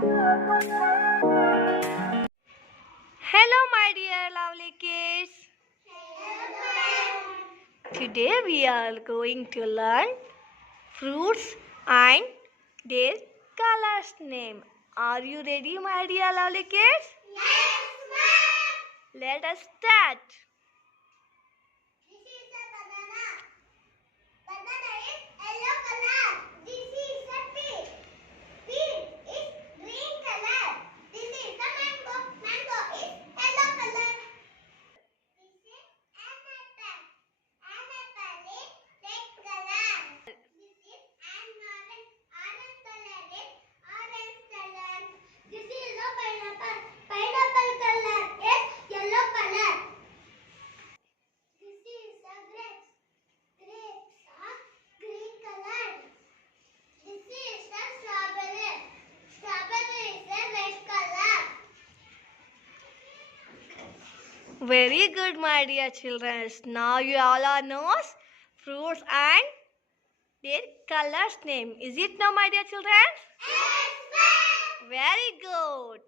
Hello, my dear lovely kids. Today we are going to learn fruits and their colors name. Are you ready, my dear lovely kids? Yes, ma'am. Let us start. This is a banana. Banana is yellow color. This is a pea. Pea is green color. This is a mango. Mango is yellow color. This is an apple. An apple is red color. This is an orange. Orange color is orange color. This is a pineapple. Pineapple color is yellow color. This is a grapes. Grapes are green color. This is a strawberry. Strawberry is a red color. Very good, my dear children. Now you all are knows fruits and their colors name. Is it now, my dear children? Yes, ma'am. Very good.